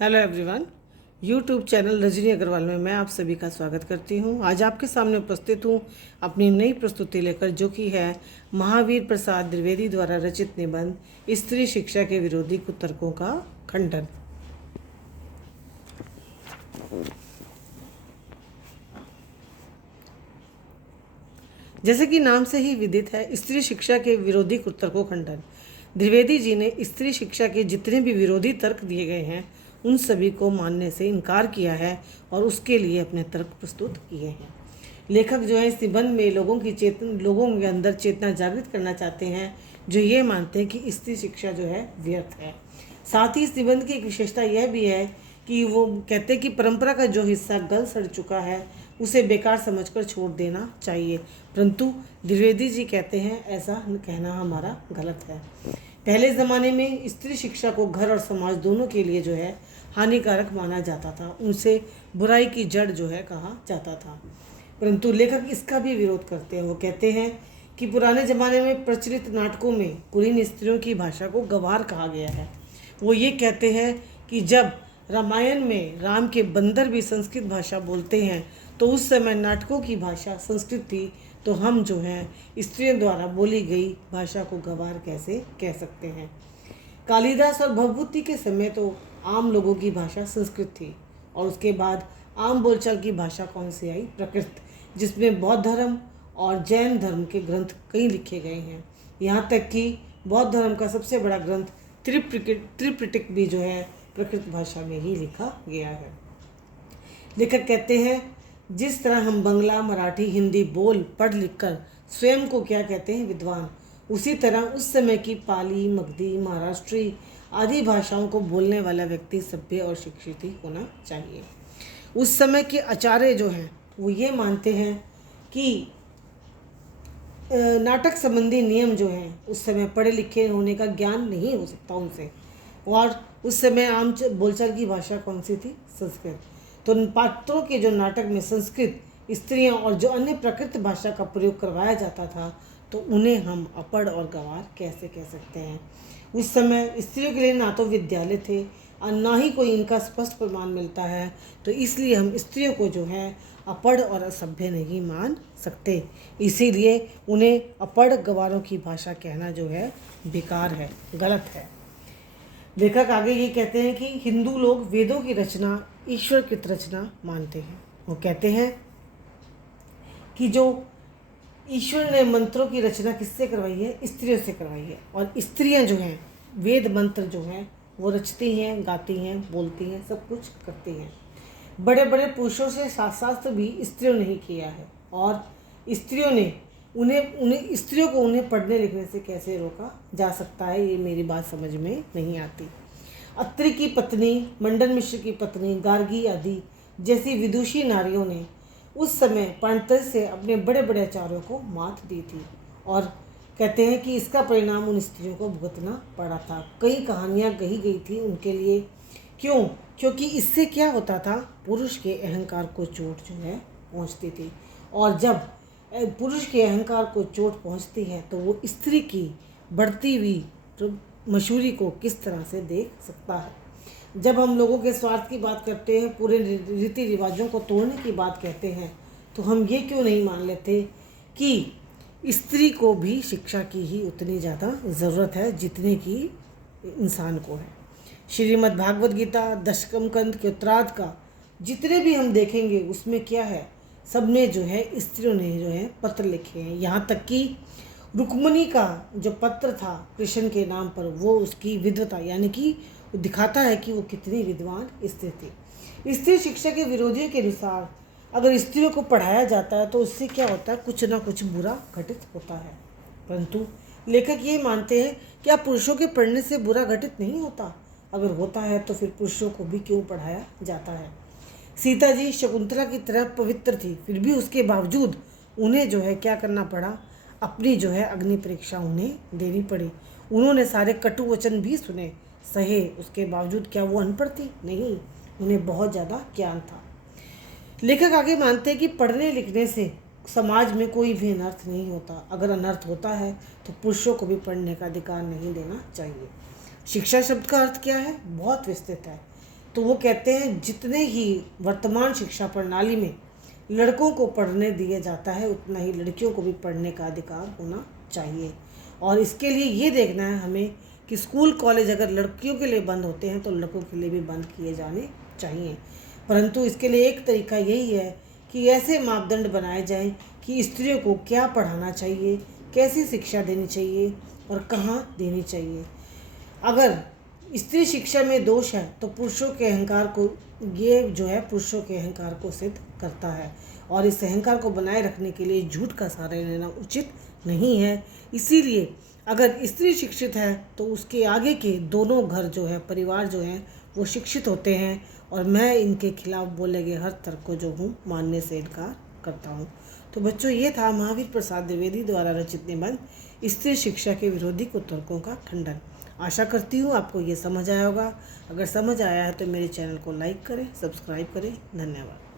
Hello everyone. YouTube channel Rajni Agarwal में मैं आप सभी का स्वागत करती हूं। आज आपके सामने उपस्थित हूं अपनी नई प्रस्तुति लेकर, जो कि है महावीर प्रसाद द्विवेदी द्वारा रचित निबंध स्त्री शिक्षा के विरोधी कुतर्कों का खंडन। जैसे कि नाम से ही विदित है, स्त्री शिक्षा के विरोधी कुतर्कों खंडन। द्विवेदी जी ने स्त्री शिक्षा के जितने भी विरोधी तर्क दिए गए हैं उन सभी को मानने से इनकार किया है और उसके लिए अपने तर्क प्रस्तुत किए हैं। लेखक जो है इस निबंध में लोगों के अंदर चेतना जागृत करना चाहते हैं, जो ये मानते हैं कि स्त्री शिक्षा जो है व्यर्थ है। साथ ही इस निबंध की एक विशेषता यह भी है कि वो कहते हैं कि परंपरा का जो हिस्सा गल सड़ चुका है उसे बेकार समझकर छोड़ देना चाहिए, परंतु द्विवेदी जी कहते हैं ऐसा कहना हमारा गलत है। पहले ज़माने में स्त्री शिक्षा को घर और समाज दोनों के लिए जो है हानिकारक माना जाता था, उनसे बुराई की जड़ जो है कहा जाता था। परंतु लेखक इसका भी विरोध करते हैं। वो कहते हैं कि पुराने ज़माने में प्रचलित नाटकों में कुलीन स्त्रियों की भाषा को गंवार कहा गया है। वो ये कहते हैं कि जब रामायण में राम के बंदर भी संस्कृत भाषा बोलते हैं तो उस समय नाटकों की भाषा संस्कृत थी, तो हम जो है स्त्रियों द्वारा बोली गई भाषा को गंवार कैसे कह सकते हैं। कालिदास और भवभूति के समय तो आम लोगों की भाषा संस्कृत थी, और उसके बाद आम बोलचाल की भाषा कौन सी आई? प्रकृत, जिसमें बौद्ध धर्म और जैन धर्म के ग्रंथ कई लिखे गए हैं। यहाँ तक कि बौद्ध धर्म का सबसे बड़ा ग्रंथ त्रिपिटक भी जो है प्रकृत भाषा में ही लिखा गया है। लेखक कहते हैं जिस तरह हम बंगला, मराठी, हिंदी बोल पढ़ लिख कर स्वयं को क्या कहते हैं? विद्वान, उसी तरह उस समय की पाली, मगधी, महाराष्ट्री आदि भाषाओं को बोलने वाला व्यक्ति सभ्य और शिक्षित ही होना चाहिए। उस समय के आचार्य जो हैं वो ये मानते हैं कि नाटक संबंधी नियम जो हैं उस समय पढ़े लिखे होने का ज्ञान नहीं हो सकता उनसे, और उस समय आम बोलचाल की भाषा कौन सी थी? संस्कृत। तो उन पात्रों के जो नाटक में संस्कृत, स्त्रियां और जो अन्य प्रकृत भाषा का प्रयोग करवाया जाता था, तो उन्हें हम अपढ़ और गंवार कैसे कह सकते हैं? उस समय स्त्रियों के लिए ना तो विद्यालय थे और ना ही कोई इनका स्पष्ट प्रमाण मिलता है, तो इसलिए हम स्त्रियों को जो है अपढ़ और असभ्य नहीं मान सकते। इसीलिए उन्हें अपढ़ गंवारों की भाषा कहना जो है बेकार है, गलत है। लेखक आगे ये कहते हैं कि हिंदू लोग वेदों की रचना ईश्वर की रचना मानते हैं। वो कहते हैं कि जो ईश्वर ने मंत्रों की रचना किससे करवाई है? स्त्रियों से करवाई है, और स्त्रियां जो हैं वेद मंत्र जो हैं वो रचती हैं, गाती हैं, बोलती हैं, सब कुछ करती हैं। बड़े बड़े पुरुषों से शास्त्र भी स्त्रियों ने ही किया है, और स्त्रियों ने स्त्रियों को उन्हें पढ़ने लिखने से कैसे रोका जा सकता है? ये मेरी बात समझ में नहीं आती। अत्रि की पत्नी, मंडन मिश्र की पत्नी, गार्गी आदि जैसी विदुषी नारियों ने उस समय पांडित्य से अपने बड़े बड़े आचार्यों को मात दी थी, और कहते हैं कि इसका परिणाम उन स्त्रियों को भुगतना पड़ा था। कई कहानियाँ कही गई थी उनके लिए। क्यों? क्योंकि इससे क्या होता था? पुरुष के अहंकार को चोट जो है पहुँचती थी, और जब पुरुष के अहंकार को चोट पहुँचती है तो वो स्त्री की बढ़ती हुई मशहूरी को किस तरह से देख सकता है। जब हम लोगों के स्वार्थ की बात करते हैं, पूरे रीति रिवाजों को तोड़ने की बात कहते हैं, तो हम ये क्यों नहीं मान लेते कि स्त्री को भी शिक्षा की ही उतनी ज़्यादा ज़रूरत है जितने की इंसान को है। श्रीमद् भागवत गीता दशम कंद के उत्तरार्ध का जितने भी हम देखेंगे उसमें क्या है? सब ने जो है स्त्रियों ने जो है पत्र लिखे हैं। यहाँ तक कि रुक्मणी का जो पत्र था कृष्ण के नाम पर, वो उसकी विद्वता यानी कि दिखाता है कि वो कितनी विद्वान स्त्री थी। स्त्री शिक्षा के विरोधियों के अनुसार अगर स्त्रियों को पढ़ाया जाता है तो उससे क्या होता है? कुछ ना कुछ बुरा घटित होता है। परंतु लेखक ये मानते हैं कि आप पुरुषों के पढ़ने से बुरा घटित नहीं होता। अगर होता है तो फिर पुरुषों को भी क्यों पढ़ाया जाता है? सीता जी शकुंतला की तरह पवित्र थी, फिर भी उसके बावजूद उन्हें जो है क्या करना पड़ा? अपनी जो है अग्नि परीक्षा उन्हें देनी पड़ी। उन्होंने सारे कटु वचन भी सुने, सहे, उसके बावजूद क्या वो अनपढ़ थी? नहीं, उन्हें बहुत ज़्यादा ज्ञान था। लेखक आगे मानते हैं कि पढ़ने लिखने से समाज में कोई भी अनर्थ नहीं होता। अगर अनर्थ होता है तो पुरुषों को भी पढ़ने का अधिकार नहीं देना चाहिए। शिक्षा शब्द का अर्थ क्या है? बहुत विस्तृत है। तो वो कहते हैं जितने ही वर्तमान शिक्षा प्रणाली में लड़कों को पढ़ने दिया जाता है उतना ही लड़कियों को भी पढ़ने का अधिकार होना चाहिए। और इसके लिए ये देखना है हमें कि स्कूल कॉलेज अगर लड़कियों के लिए बंद होते हैं तो लड़कों के लिए भी बंद किए जाने चाहिए। परंतु इसके लिए एक तरीका यही है कि ऐसे मापदंड बनाए जाएं कि स्त्रियों को क्या पढ़ाना चाहिए, कैसी शिक्षा देनी चाहिए और कहाँ देनी चाहिए। अगर स्त्री शिक्षा में दोष है तो पुरुषों के अहंकार को पुरुषों के अहंकार को सिद्ध करता है और इस अहंकार को बनाए रखने के लिए झूठ का सहारा लेना उचित नहीं है। इसीलिए अगर स्त्री शिक्षित है तो उसके आगे के दोनों घर परिवार वो शिक्षित होते हैं और मैं इनके खिलाफ बोले गए हर तर्क को मानने से इनकार करता हूँ। तो बच्चों, ये था महावीर प्रसाद द्विवेदी द्वारा रचित निबंध स्त्री शिक्षा के विरोधी कुतर्कों का खंडन। आशा करती हूँ आपको ये समझ आया होगा। अगर समझ आया है तो मेरे चैनल को लाइक करें, सब्सक्राइब करें। धन्यवाद।